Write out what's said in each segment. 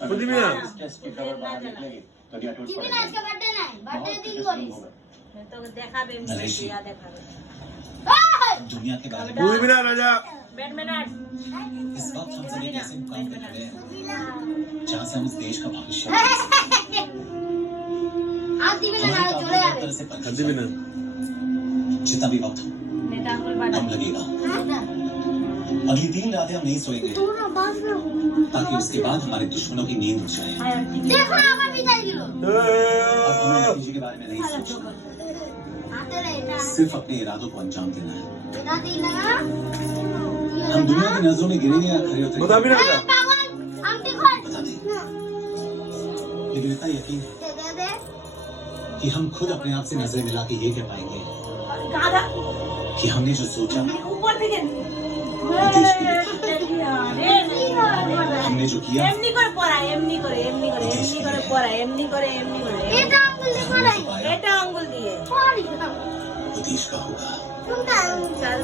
पुदीना इस टेस्ट की खबर बाहर निकलेगी तो ये टूट টিভি না আজকে বার্থডে নাই বার্থডে দিন করিস तो देखाबे या देखाबे दुनिया के बारे में पुदीना राजा बैडमिंटन इस वक्त हम सभी ऐसे मुकाम पे खड़े हैं जहाँ से हम इस देश का भविष्य আর দিবি না চলে যাবে पुदीना जितना भी वक्त नेता अंकुल बाटा कम लगेगा अगली 3 रातें हम नहीं सोएंगे ताकि उसके बाद हमारे दुश्मनों की नींद उड़ जाए দেখো না আবার বিদায় দিল अब हमें नतीजे के बारे में नहीं सोचना হাতে রে এটা सिर्फ अपने इरादों को अंजाम देना है এটা দিই না हम दुनिया की नजरों में गिरेंगे या खड़े उतरेंगे पुदीना এই পাগল আংটি খোল बता दें लेकिन इतना यकीन है দে দে कि हम खुद अपने आप से नजरें मिला के ये कह पाएंगे गादा कि हमने जो सोचा ऊपर दिखे देश के लिए अरे हमने जो किया एमनी করে পড়া এমনি করে পড়া এমনি করে এটা আঙ্গুল দিয়ে করাই এটা আঙ্গুল দিয়ে সরি वो देश का होगा কোনটা চল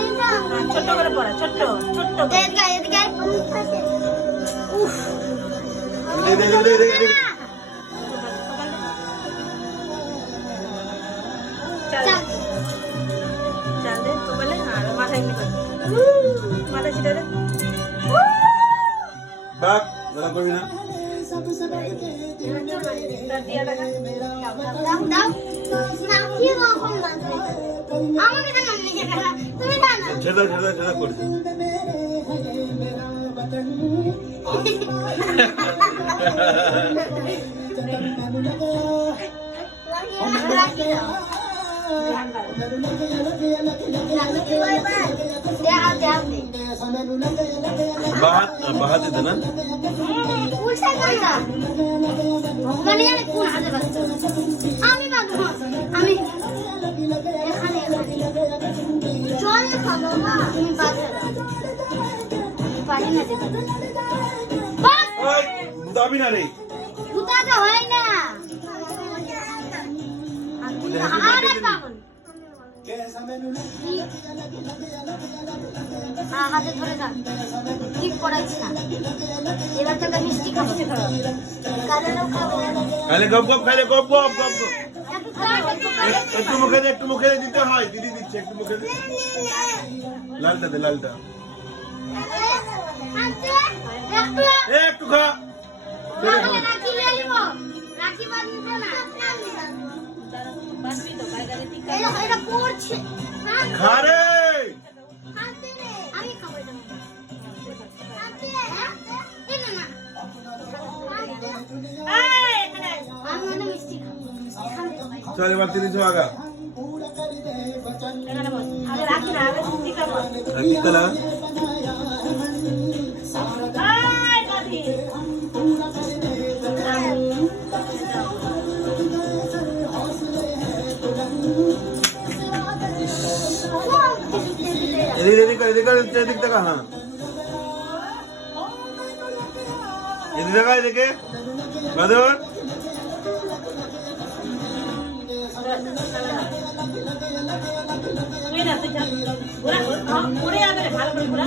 এইটা ছোট করে পড়া ছোট এদিকে এদিকে উফ दे चल चल दे तो बोले हाँ माथा एमनी कर माथा सीधा दे बाप जरा कोई ना दिया लगा দাও দাও না কি রকম লাগবে আমাকে তো নাম লিখে রাখা তুমি জানো छेदा कर बाहर दे ना আমি বাঁধবো আমি এখানে জল খাবো না তুমি বাঁধবে পারি না पुदीना रे ভুতাতে হয় না আরে পাগল হাতে ধরে থাক ঠিক করাইছি না এবার তোকে মিষ্টি খাবো কারণও খাবো খাইলে গপ একটু মুখে দিতে হয় দিদি দিচ্ছে একটু মুখে দে লালটা দে লালটা একটু খা রাখি লালিবো রাখি বাঁধবো না बस भी तो गाय गाय टिका এটা পড়ছে খা রে আমি খাবো এটা এটা না এই এখানে আমি মানে মিষ্টি খাবো চল এবার 300 আগা এখানে বস আগে রাখি না আগে টিকা বস কি কলা এই কাঠি এদিক দেখা হ্যাঁ এদিক দেখা এদিকে বাদর তুই না তুই পুরা পুরে আগে ভালো করে পুরা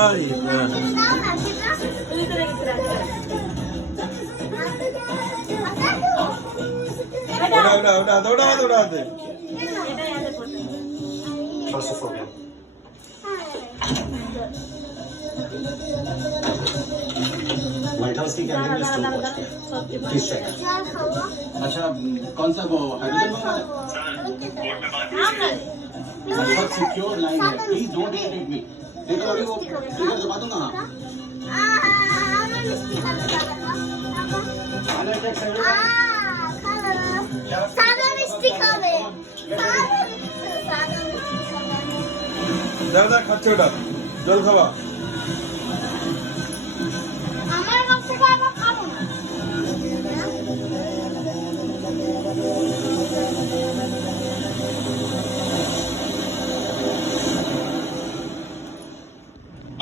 আই দাও না সেটা তুই তো রেখে পুরা দৌড়া দে এটা याद করতে थोड़ा सा सो गया व्हाइट हाउस की कैंटीन में स्टोव पहुंच गया प्लीज चेक জল খাবো अच्छा कौन सा वो हाइड्रोजन बम वाला बहुत सिक्योर लाइन है प्लीज डोंट इरिटेट मी देखो अभी वो ट्रिगर दबा दूंगा আমার মিষ্টি খাবো हार्ट अटैक से সাদা মিষ্টি খাবে দাদা খাচ্ছে ওটা জল খাওয়া